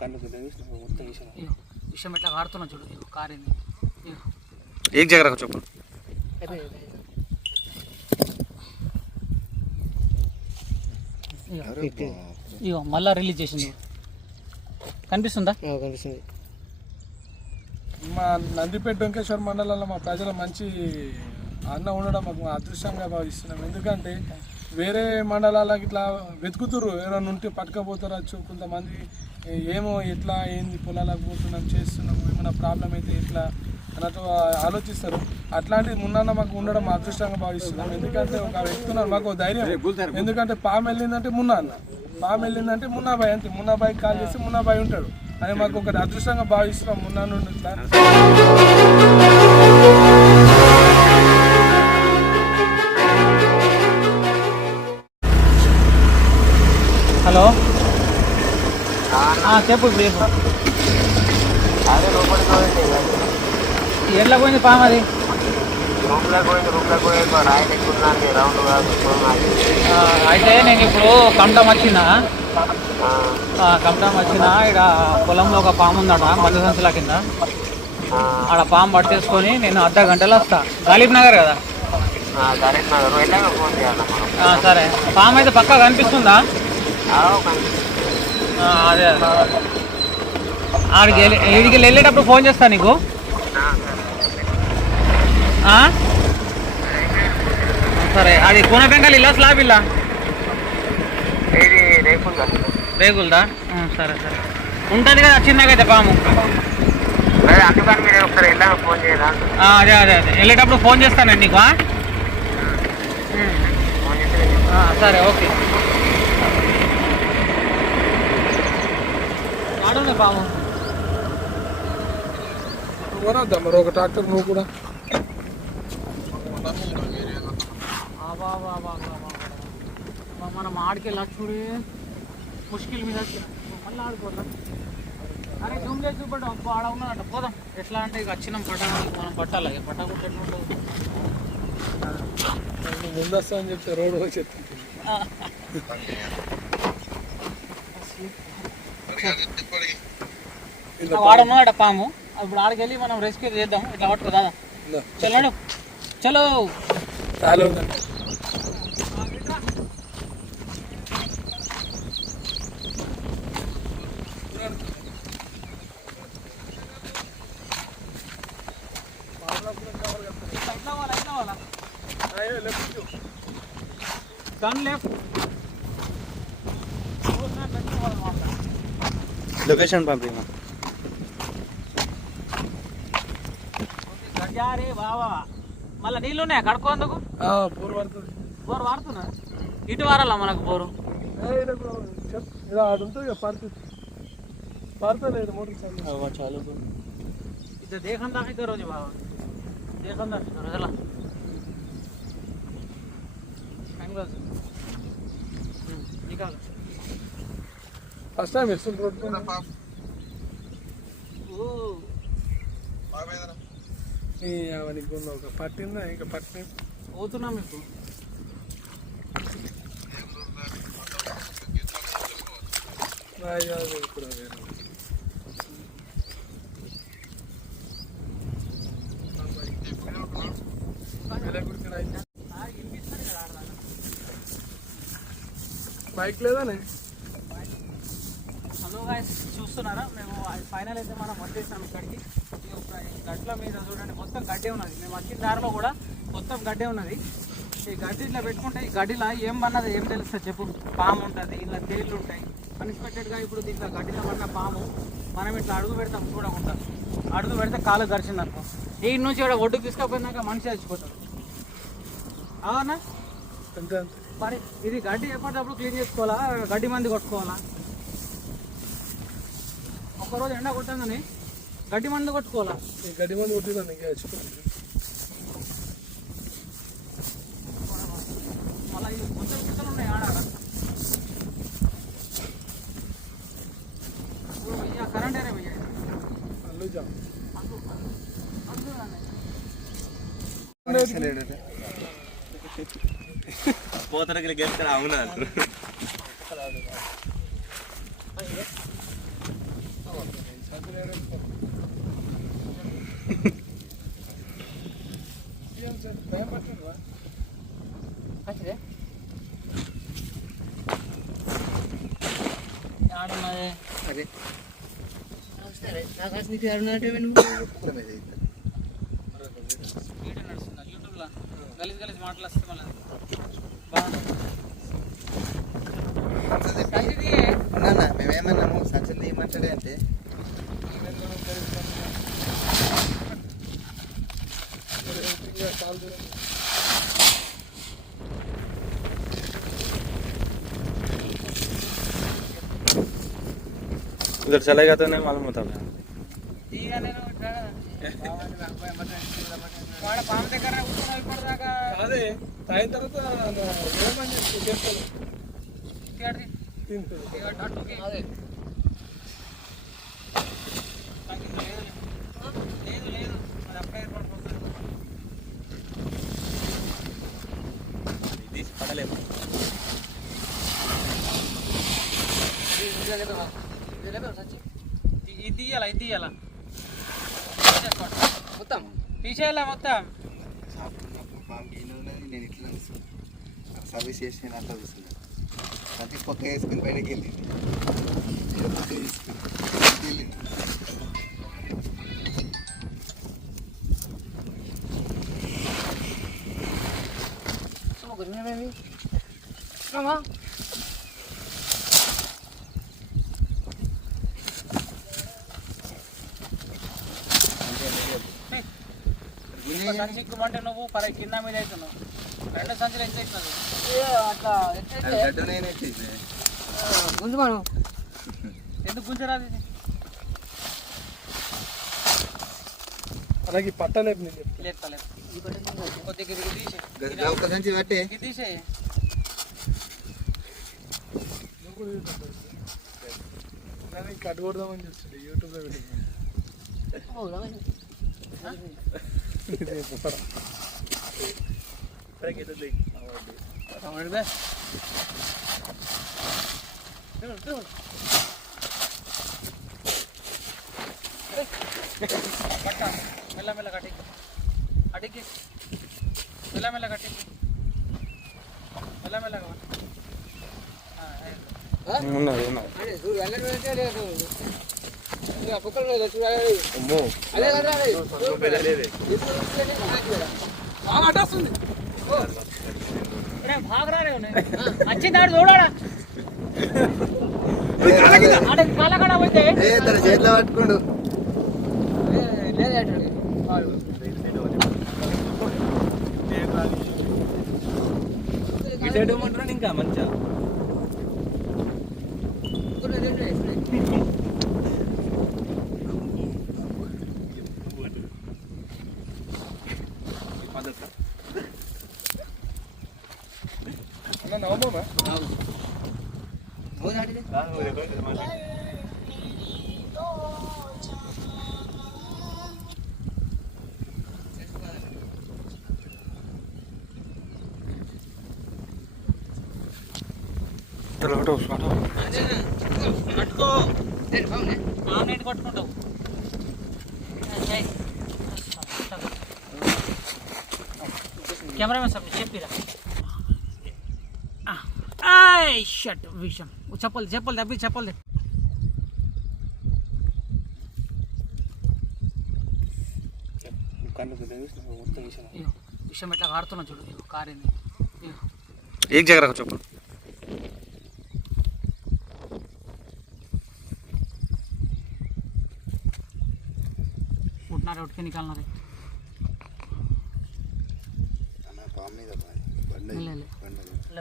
మొత్తం విషయం ఎట్లా కాడుతున్నాం చూడు కారింది ఏం జగరకు చెప్పు ఇగో మళ్ళా రిలీజ్ చేసింది కనిపిస్తుందా? కనిపిస్తుంది. మా నందిపేట వెంకటేశ్వర మండలంలో మా ప్రజల మంచి అన్న ఉండడం మాకు అదృష్టంగా భావిస్తున్నాం. ఎందుకంటే వేరే మండలాలకు ఇట్లా వెతుకుతురు ఎవరైనా ఉంటే పట్టుకపోతారచ్చు. కొంతమంది ఏమో ఎట్లా ఏంది పొలాలకు పోతున్నాం చేస్తున్నాము ఏమైనా ప్రాబ్లం అయితే ఎట్లా అన్నట్టు ఆలోచిస్తారు. అట్లాంటిది మున్న మాకు ఉండడం అదృష్టంగా భావిస్తున్నాం. ఎందుకంటే ఒక వ్యక్తున్నారు మాకు ధైర్యం. ఎందుకంటే పాము వెళ్ళిందంటే మున్నా అన్న, పాము వెళ్ళిందంటే మున్నాబాయి అంతే, మున్నాబాయికి కాల్ చేస్తే మున్నాబాయి ఉంటాడు అని మాకు ఒకటి అదృష్టంగా భావిస్తున్నాం. మున్నా నుండి ఇట్లా హలో చెప్పు ఎట్లా పోయింది పాము? అది అయితే నేను ఇప్పుడు కమటం వచ్చినా ఇక్కడ పొలంలో ఒక పాము ఉందట మధ్య సంచుల కింద. ఆడ పాము పట్టేసుకొని నేను అర్ధ గంటలో వస్తా. గాలిబ్ నగర్ కదా? సరే. పాము అయితే పక్కా కనిపిస్తుందా? అదే ఆడికి వెళ్ళేటప్పుడు ఫోన్ చేస్తా నీకు. సరే. అది కూన బెంగాల్ ఇల్లా స్లాబ్ ఇల్లా? రేగులదా? సరే సరే. ఉంటుంది కదా చిన్నగైతే పాము. అదే అదే అదే వెళ్ళేటప్పుడు ఫోన్ చేస్తానండి నీకు. సరే ఓకే. ఆడున్నా పాము వరద్దా మరి ఒక ట్రాక్టర్ నువ్వు కూడా మనం ఆడికెళ్ళి చూడే ముష్కిల్ మీద మళ్ళీ ఆడుకోద్దాం. అరే జూమ్ చేసి చూపడం ఆడ ఉన్నాడంట. పోదాం. ఎట్లా అంటే ఇక వచ్చినాం పట్టాలి, మనం పట్టాలి. పట్టకుంటే ఎట్లా ఉంటుంది? ముందు వస్తా అని చెప్తే రోడ్డు వచ్చేది వాడున్నాడ పాము. ఇప్పుడు ఆడికెళ్ళి మనం రెస్క్యూ చేద్దాం. ఇట్లా పట్టుకో దాదా. చలో చలో. Turn left. లొకేషన్ పంపి గడ్డారే బావా. మళ్ళీ నీళ్ళు ఉన్నాయా కడుక్కోందుకు? బోర్ పడుతుంది. బోర్ వాడుతున్నా ఇటు వారాలా మనకు బోరు? ఉంటుంది పడుతుంది మోటార్ చాలు. इधर देखंदा है करो जी बाबा, देखंदा करो चला एंगल निकाल. फर्स्ट टाइम इस रोड पे ना पाप ओ बाबेदरा ఈ అవని గుండు ఒక పట్టిందా ఇంకా పట్టి పోతున్నా మీకు. రాయాలి కూడా వేరే బైక్ లేదానే. హలో గాయ్స్, చూస్తున్నారా? మేము ఫైనల్ అయితే మనం వచ్చేసాం ఇక్కడికి. గడ్ల మీద చూడండి మొత్తం గడ్డే ఉన్నది. మేము వచ్చిన దారిలో కూడా మొత్తం గడ్డే ఉన్నది. ఈ గడ్డి ఇట్లా పెట్టుకుంటే ఈ గడ్డిలో ఏం పన్నది ఏం తెలుస్తుంది చెప్పు? పాము ఉంటుంది, ఇలా తేళ్ళు ఉంటాయి. అన్ఎక్స్పెక్టెడ్గా ఇప్పుడు దీంట్లో గడ్డిలో పడిన పాము మనం ఇట్లా అడుగు పెడతాం చూడకుండా. అడుగు పెడితే కాలు గరిచిందనుకో, ఈ నుంచి ఇక్కడ ఒడ్డుకు తీసుకుపోయినాక మనిషి చచ్చిపోతాడు. అవునా? అంతే. మరి ఇది గడ్డి ఎప్పటికప్పుడు క్లీన్ చేసుకోవాలా, గడ్డి మంది కొట్టుకోవాలా? ఒక్కరోజు ఎండ కొట్టంగానే గడ్డి మంది కొట్టుకోవాలా? గడ్డి మంది కొట్టిందని ఇంకా చచ్చిపోతుంది. మళ్ళీ కొంచెం కిందలు ఉన్నాయి ఆడ. కరెంట్ ఏరే భయ్యా పోతనకి గెలుస్తారు. అవునా? అదే వీడియో నడుస్తుందా యూట్యూబ్లో గలీజ్ గలీజ్ మాటలు వస్తే మళ్ళీ బాగుంటుంది మేమేమన్నాము సంచలు తీయమంటాడే అంటే उधर चलेगा तो नहीं मालूम होता ఇక నేను వాడ పాము దగ్గర కూర్చొని అయిపోదాకా అదే తాగిన తర్వాత ఏమని చేస్తాడు తింటుంది అదే లేదు లేదు అది అప్పుడే ఏర్పడిపోతుంది పడలేదు ఇది తీయాలా ఇది తీయాలా మొత్తం తీసేయాలా మొత్తం నేను ఇట్లా సర్వీస్ చేసి నేను అట్లా చూస్తున్నాను ప్రతి పక్క వేసుకుని బయటకి వెళ్ళింది సంచి ఎక్కుమంటే నువ్వు కింద మీద అవుతున్నావు 2 సంచులు ఎంత అవుతున్నావు అట్లా గుంజుమాను ఎందుకు గుంజరాదు ఇది అలాగే పట్టలేదు నేను లేదు కొద్దిగా ఇది తీసే ఒక సంచి పట్టే ఇది తీసే కట్ కొడదామని చూస్తాడు యూట్యూబ్లో పెట్టి మెల్ల మెల్ల కట్టి అడిగి మెల్ల మెల్ల కట్టి మెల్ల మెల్లగా ఉన్నది ఉన్నది అమ్మో భాగరా వచ్చి దాడు చూడాడా కాలకడ పోతే తన చేతిలో పట్టుకోండు ఇంకా మంచిగా అన్న నవమా పట్టుకో ఆమ్లెట్ పట్టుకుంటావు కెమెరామెన్ సార్ చెప్పిరా షట్ విషయం చెప్పలు దబ్బి చెప్పలు విషయం ఎట్లా కారుతున్నా చూడు కారింది एक जगह रखो चप्पल उठना रे उठ के निकालना रे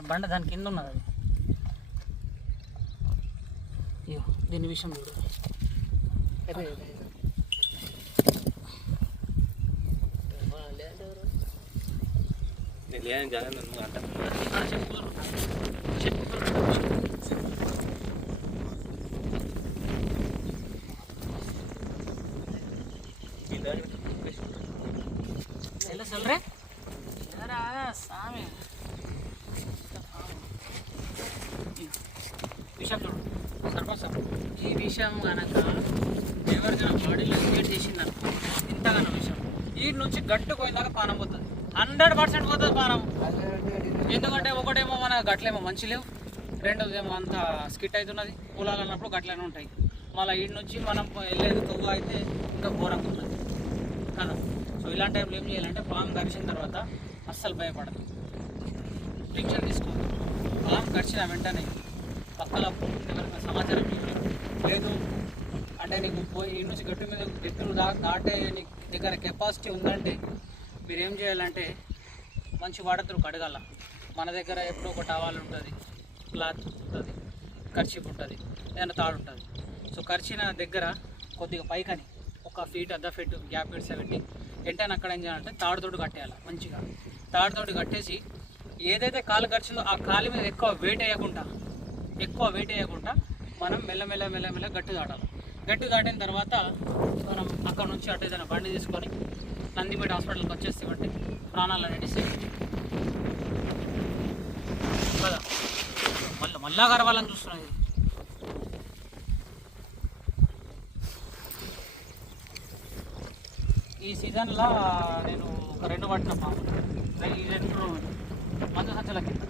బండ దాని కింద ఉన్నది అది అయ్యో దీని విషయం చూడు చల్రే సామి విషయం చూడు సర్పంచ్ సార్ ఈ విషయం కనుక ఎవరికైనా బాడీలో క్రియేట్ చేసింది అనుకో ఇంతగానో విషయం వీటి నుంచి గట్టు పోయిందాక పానం పోతుంది 100% పోతుంది పానం ఎందుకంటే ఒకటేమో మన గట్లేమో మంచి లేవు రెండోదేమో అంత స్కిట్ అవుతున్నది, పొలాలు అన్నప్పుడు గట్లనే ఉంటాయి. మళ్ళీ ఈడ నుంచి మనం వెళ్ళేది తవ్వ అయితే ఇంకా ఘోరంగా ఉంటుంది కదా. సో ఇలాంటి టైంలో ఏం చేయాలంటే పాము కరిచిన తర్వాత అస్సలు భయపడదు, టెన్షన్ తీసుకోవాలి. పాము కరిచిన వెంటనే పక్కల ఎవరైనా సమాచారం లేదు అంటే నీకు పోయి ఈ నుంచి గట్టు మీద గట్టులు దాటే నీ దగ్గర కెపాసిటీ ఉందంటే మీరు ఏం చేయాలంటే మంచి వాటర్తో కడగాల. మన దగ్గర ఎప్పుడో ఒక టవాల్ ఉంటుంది, క్లాత్ ఉంటుంది, కర్చీప్ ఉంటుంది, ఏదైనా తాడు ఉంటుంది. సో కరిచిన దగ్గర కొద్దిగా పైకని 1 ఫీట్ అర్ధ ఫీట్ గ్యాప్ పెట్టి వెంటనే అక్కడ ఏం చేయాలంటే తాడుతోటి కట్టేయాలి. మంచిగా తాడుతోటి కట్టేసి ఏదైతే కాలు కరిచిందో ఆ కాలు మీద ఎక్కువ వెయిట్ వేయకుండా మనం మెల్ల గట్టి దాటాలి. గట్టి దాటిన తర్వాత మనం అక్కడ నుంచి అటు ఏదైనా బండి తీసుకొని నందిపేట హాస్పిటల్కి వచ్చేస్తామంటే ప్రాణాలు అనేది సేవ్ కదా. మళ్ళా కరవాలని చూస్తున్నది. ఈ సీజన్లో నేను ఒక 2 పట్టిన పాము, ఈ 2 మందు సంచుల కింద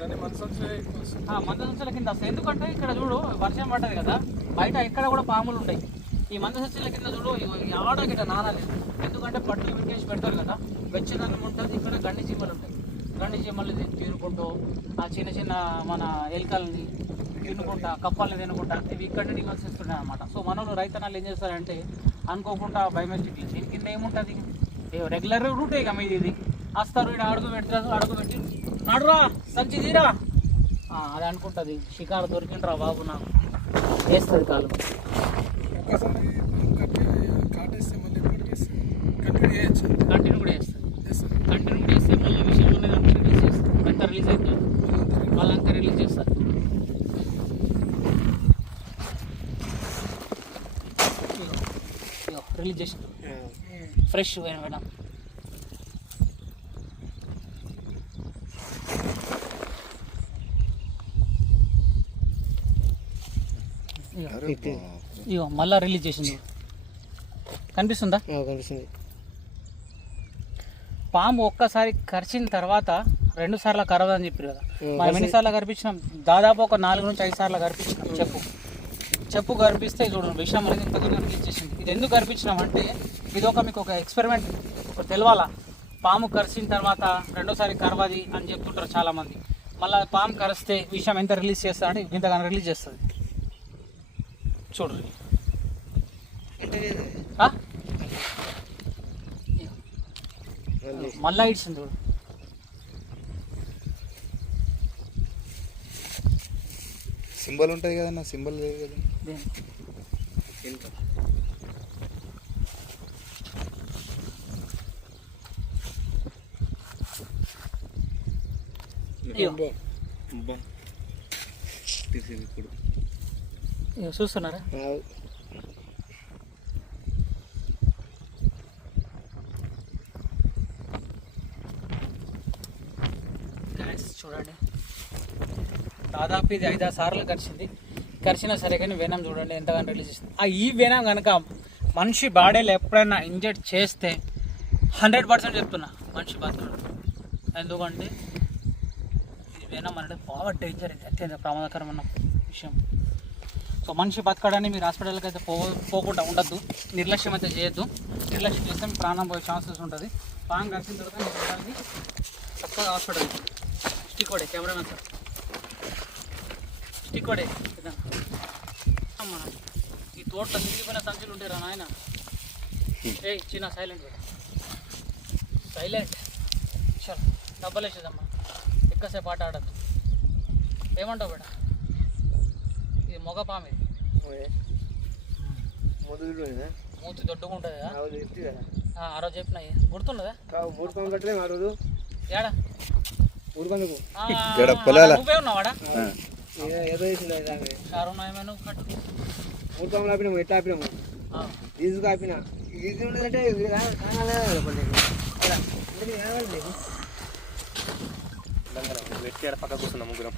మందు సంచుల కింద వస్తాయి. ఎందుకంటే ఇక్కడ చూడు వర్షం పడ్డది కదా, బయట ఎక్కడ కూడా పాములు ఉంటాయి. ఈ మందు సంచుల కింద చూడు ఆడ గిట్ట నానాలేదు. ఎందుకంటే పట్టులు వింటేసి పెడతారు కదా, వెచ్చదనం ఉంటుంది. ఇక్కడ గండి చీమలు ఉంటాయి. గండి చీమలు తినుకుంటూ ఆ చిన్న చిన్న మన ఎలుకల్ని తినుకుంటా, కప్పల్ని తినుకుంటా ఇవి ఇక్కడ నివసిస్తున్నాయి అన్నమాట. సో మనోళ్ళు రైతనాలు ఏం చేస్తారంటే అనుకోకుండా బయోమెట్రిక్ దీని కింద ఏముంటుంది, రెగ్యులర్ రూటే ఇక మీది. ఇది వస్తారు, ఇక్కడ అడుగు పెట్టి నడురా సంచి తీరా అది అనుకుంటుంది. షికారు దొరికిండ్రా బాబు నాకు వేస్తుంది కాలు. కంటిన్యూ కూడా చేస్తే మళ్ళీ విషయం అనేది అంతా రిలీజ్ చేస్తారు. అంతా రిలీజ్ అవుతుంది, వాళ్ళంతా రిలీజ్ చేస్తారు. రిలీజ్ చేసి ఫ్రెష్ మేడం. ఇగో మళ్ళా రిలీజ్ చేసింది, కనిపిస్తుందా? కనిపిస్తుంది. పాము ఒక్కసారి కరిచిన తర్వాత 2 సార్లు కరవదని చెప్పారు కదా. మనం ఎన్నిసార్లు కరిపించినాం? దాదాపు ఒక 4 నుంచి 5 సార్లు కరిపించినాం. చెప్పు కరిపిస్తే చూడు విషయం అనేది ఇంతగా రిలీజ్ చేసింది. ఇది ఎందుకు కరిపించినాం అంటే ఇది మీకు ఒక ఎక్స్పెరిమెంట్ తెలవాలా. పాము కరిచిన తర్వాత 2సారి కరవది అని చెప్తుంటారు చాలామంది. మళ్ళీ పాము కరిస్తే విషయం ఎంత రిలీజ్ చేస్తా అంటే ఇంతగానో రిలీజ్ చేస్తుంది. చూడు మళ్ళా ఇచ్చింది చూడు. సింబల్ ఉంటుంది కదన్నా, సింబల్ లేదు కదా. చూస్తున్నారా? చూడండి దాదాపు ఇది 5-6 సార్లు కరిచినా సరే కానీ వెనం చూడండి ఎంతగానో రిలీజ్ చేస్తుంది. ఈ వెనం కనుక మనిషి బాడీలో ఎప్పుడైనా ఇంజెక్ట్ చేస్తే 100% చెప్తున్నా మనిషి బతకడు. ఎందుకంటే ఇది వెనం అనేది బాగా డేంజర్, ఇది అత్యంత ప్రమాదకరమైన విషయం. సో మనిషి బతకడాన్ని మీరు హాస్పిటల్కి అయితే పోకుండా ఉండద్దు, నిర్లక్ష్యం అయితే చేయొద్దు. నిర్లక్ష్యం చేస్తే మీ ప్రాణం పోయే ఛాన్సెస్ ఉంటుంది. పాము కరిచిన తర్వాత మీరు వెళ్ళాలి చక్కగా hospital. Stick cameramen sir stick మన ఈ తోటలో తిరిగిపోయిన సంచులు ఉంటాయి రా నాయన. చిన్న సైలెంట్ చల్ డబ్బలు వేసేదమ్మా, ఎక్కువసేపు ఆట ఆడద్దు. ఏమంటావు బేట? ఇది మొగ పాము, ఇది మూతి దొడ్డుకుంటుంది కదా. ఆ రోజు చెప్పిన గుర్తున్నదా? ఏడా నువ్వే ఉన్నావాడా? పక్క కూర్చున్నా ముగ్గురం.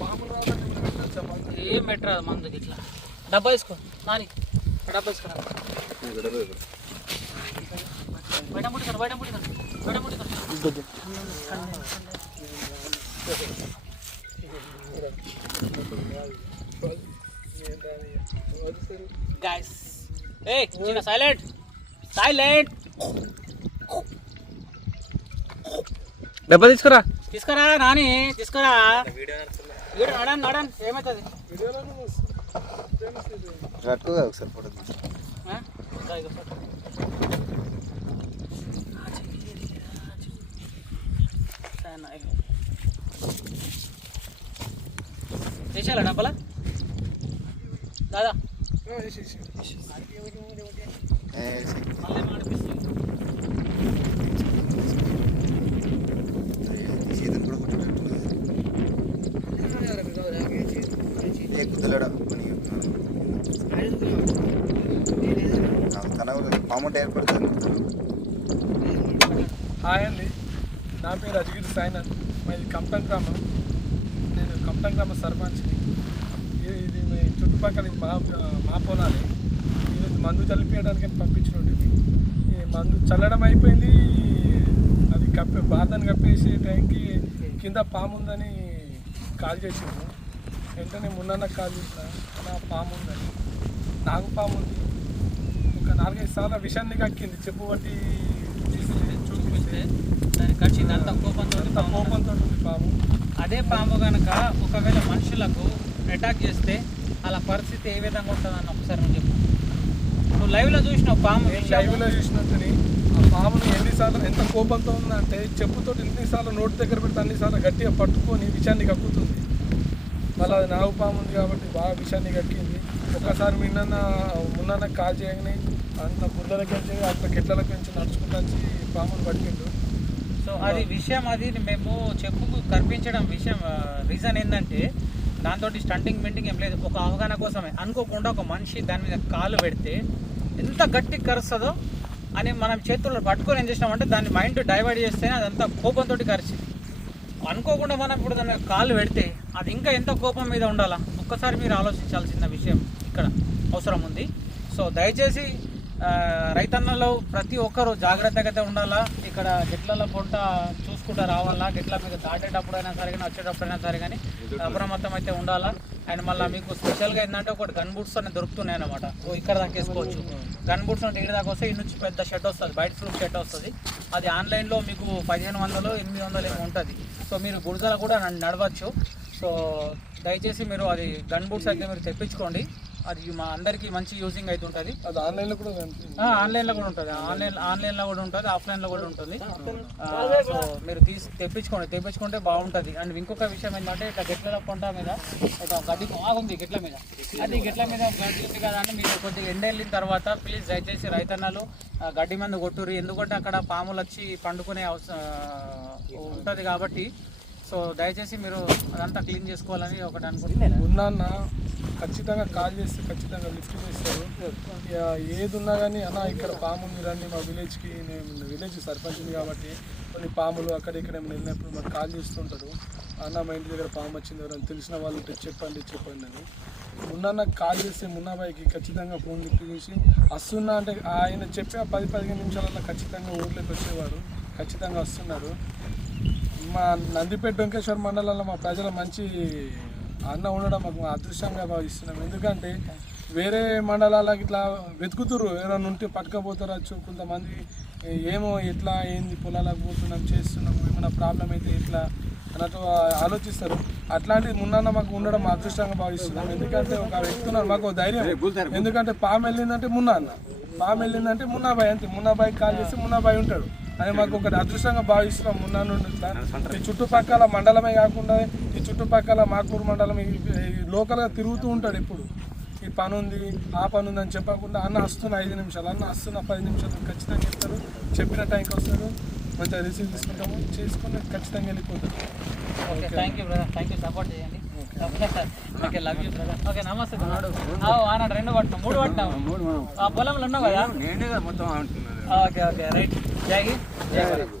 పాములు రావాలంటే ఏమైనా పెట్టొచ్చా మందు? ఏం పెట్టరాదు మందుకి ఇట్లా. డబ్బా తీసుకో నాని, డబ్బా తీసుకురా. బయట ముట్టుకోండి, బయట ముట్టుకోండి, బయట ముట్టుకోండి. గైస్ ఏ చిన్న సైలెంట్ సైలెంట్. డబ్బా తీసుకురా, తీసుకురా నాని, తీసుకురా. వీడియో నడన్ నడన్ ఏమవుతుంది? వీడియోలోనే వస్తుంది. ఫేమస్ ఇది. కట్టుగా ఒకసారి ఫోటో తీసి వేసేయాలా డబ్బలా దాదా? వేసేసి. మళ్ళీ మాడిపిస్తుంది. సీజన్ కూడా కుదలడా తన పాము ఏర్పడుతుంది. హాయ్ అండి, నా పేరు అజగిరి సాయినాథ్. మాది కంపం గ్రామం. నేను కంపం గ్రామ సర్పంచ్ని. ఇది మీ చుట్టుపక్కల ఇది మా పొలాలే. ఈరోజు మందు చల్లిపోయడానికి పంపించినట్టు. ఈ మందు చల్లడం అయిపోయింది. అది బాధని కప్పేసే టైంకి కింద పాము ఉందని కాల్ చేసిండు. వెంటనే మొన్న కాల్ చేసిన నా పాము ఉందని. నాకు పాము ఉంది. ఒక 4-5 సార్లు విషయాన్ని కక్కింది. చెప్పు బట్టి చూపిస్తే దానికి కచ్చింది. అంత కోపంతో ఉంది పాము. అదే పాము కనుక ఒకవేళ మనుషులకు అటాక్ చేస్తే అలా పరిస్థితి ఏ విధంగా ఉంటుందని ఒకసారి నువ్వు చెప్పు. నువ్వు లైవ్లో చూసినావు పాము, లైవ్లో చూసినట్టుని ఆ పాముని ఎన్నిసార్లు ఎంత కోపంతో ఉందంటే చెప్పుతో ఎన్నిసార్లు నోటి దగ్గర పెడితే అన్నిసార్లు గట్టిగా పట్టుకొని విషయాన్ని కక్కుతుంది. మళ్ళీ అది నాగు పాము ఉంది కాబట్టి బాగా విషయాన్ని కక్కింది. ఒక్కసారి మున్న కాల్ చేయగానే అంత బుర్రలకి వచ్చి అట్లా గిట్లకి నుంచి నడుచుకుంటూ వచ్చి పామును పట్టిండు. సో అది విషయం, అది మేము చెప్పుకు కనిపించడం విషయం. రీజన్ ఏంటంటే దాంతో స్టంటింగ్ మెంటింగ్ ఏం లేదు, ఒక అవగాహన కోసమే. అనుకోకుండా ఒక మనిషి దాని మీద కాలు పెడితే ఎంత గట్టి కరుస్తుందో అని మనం చేతుల్లో పట్టుకొని ఏం చేసినామంటే దాన్ని మైండ్ డైవర్ట్ చేస్తేనే అదంతా కోపంతో కరిచింది. అనుకోకుండా మనం ఇప్పుడు దాని మీద కాలు పెడితే అది ఇంకా ఎంత కోపం మీద ఉండాలా ఒక్కసారి మీరు ఆలోచించాల్సిన విషయం ఇక్కడ అవసరం ఉంది. సో దయచేసి రైతన్నలో ప్రతి ఒక్కరూ జాగ్రత్తగా ఉండాలా. ఇక్కడ గెట్ల పొంట చూసుకుంటూ రావాలా. గెట్ల మీద దాటేటప్పుడైనా సరే కానీ వచ్చేటప్పుడైనా సరే కానీ అప్రమత్తం అయితే ఉండాలా. అండ్ మళ్ళీ మీకు స్పెషల్గా ఏంటంటే ఒకటి గన్ బూట్స్ అనేవి దొరుకుతున్నాయి అన్నమాట. ఇక్కడ దాకా వేసుకోవచ్చు. గన్ బూట్స్ అంటే ఇక్కడ దాకా వస్తే ఈ నుంచి పెద్ద షర్ట్ వస్తుంది, బయట ప్రూఫ్ షర్ట్ వస్తుంది. అది ఆన్లైన్లో మీకు 1500 800 ఏమో ఉంటుంది. సో మీరు గుడిదల కూడా నడవచ్చు. సో దయచేసి మీరు అది గన్ బూట్స్ అయితే మీరు తెప్పించుకోండి. అది మా అందరికీ మంచి యూజింగ్ అయితే ఉంటుంది. అది ఆన్లైన్లో కూడా ఆన్లైన్లో కూడా ఉంటుంది, ఆన్లైన్లో కూడా ఉంటుంది, ఆఫ్లైన్లో కూడా ఉంటుంది. సో మీరు తెప్పించుకుంటే బాగుంటుంది. అండ్ ఇంకొక విషయం ఏంటంటే ఇట్లా గెట్ల పొంట మీద ఒక గడ్డి బాగుంది గెట్ల మీద. అది గెట్ల మీద గడ్డి ఉంది కదా అని మీరు కొద్దిగా ఎండ వెళ్ళిన తర్వాత ప్లీజ్ దయచేసి రైతన్నలు గడ్డి మందు కొట్టుర్రి. ఎందుకంటే అక్కడ పాములు వచ్చి పండుకునే ఉంటుంది కాబట్టి. సో దయచేసి మీరు అదంతా క్లీన్ చేసుకోవాలని ఒకటి అనుకుంటున్నాను. ఉన్నా ఖచ్చితంగా కాల్ చేస్తే ఖచ్చితంగా లిఫ్ట్ చేస్తారు. ఏది ఉన్నా కానీ అన్న ఇక్కడ పాములు రండి మా విలేజ్కి. నేను విలేజ్ సర్పంచ్ని కాబట్టి కొన్ని పాములు అక్కడ ఇక్కడ వెళ్ళినప్పుడు మాకు కాల్ చేస్తుంటారు. అన్న మా ఇంటి దగ్గర పాము వచ్చింది, ఎవరైనా తెలిసిన వాళ్ళు ఉంటే చెప్పండి అని. నాకు కాల్ చేస్తే మున్నాబాయికి ఖచ్చితంగా ఫోన్ లిఫ్ట్ చేసి వస్తున్నా అంటే ఆయన చెప్పే 10-15 నిమిషాలలో ఖచ్చితంగా ఊర్లోకి వచ్చేవారు. ఖచ్చితంగా వస్తున్నారు. మా నందిపేట వెంకటేశ్వర మండలంలో మా ప్రజల మంచి అన్న ఉండడం మాకు అదృష్టంగా భావిస్తున్నాం. ఎందుకంటే వేరే మండలాలకు ఇట్లా వెతుకుతురు, ఎవరైనా ఉంటే పట్టుకపోతారచ్చు. కొంతమంది ఏమో ఎట్లా ఏంది పొలాలకు పోతున్నాం చేస్తున్నాము ఏమైనా ప్రాబ్లం అయితే ఎట్లా అన్నట్టు ఆలోచిస్తారు. అట్లాంటిది మున్న మాకు ఉండడం అదృష్టంగా భావిస్తున్నాం. ఎందుకంటే ఒక వ్యక్తున్నారు మాకు ధైర్యం. ఎందుకంటే పాము వెళ్ళిందంటే పాము వెళ్ళిందంటే మున్నాబాయి, అంతే. మున్నాబాయికి కాల్ చేస్తే మున్నాబాయి ఉంటాడు అని మాకు ఒకటి అదృష్టంగా భావిస్తున్నాం. మున్నా నుండి ఈ చుట్టుపక్కల మండలమే కాకుండా ఈ చుట్టుపక్కల మాకూరు మండలం లోకల్గా తిరుగుతూ ఉంటాడు. ఇప్పుడు ఈ పని ఉంది ఆ పని ఉంది అని చెప్పకుండా అన్న వస్తున్న 5 నిమిషాలు, అన్న వస్తున్న 10 నిమిషాలు ఖచ్చితంగా చెప్తారు. చెప్పిన టైంకి వస్తారు, మంచిగా రిసీవ్ తీసుకుంటాము, చేసుకుని ఖచ్చితంగా వెళ్ళిపోతారు. Okay, thank you brother, thank you, support చేయండి. Okay, love you brother. Okay, నమస్తే. ఆనాడు 2 పట్టినాం 3 పట్టినాం. ఆ పొలంలో ఉన్నావు కదా. Okay right. జై హింద్, జై భారత్.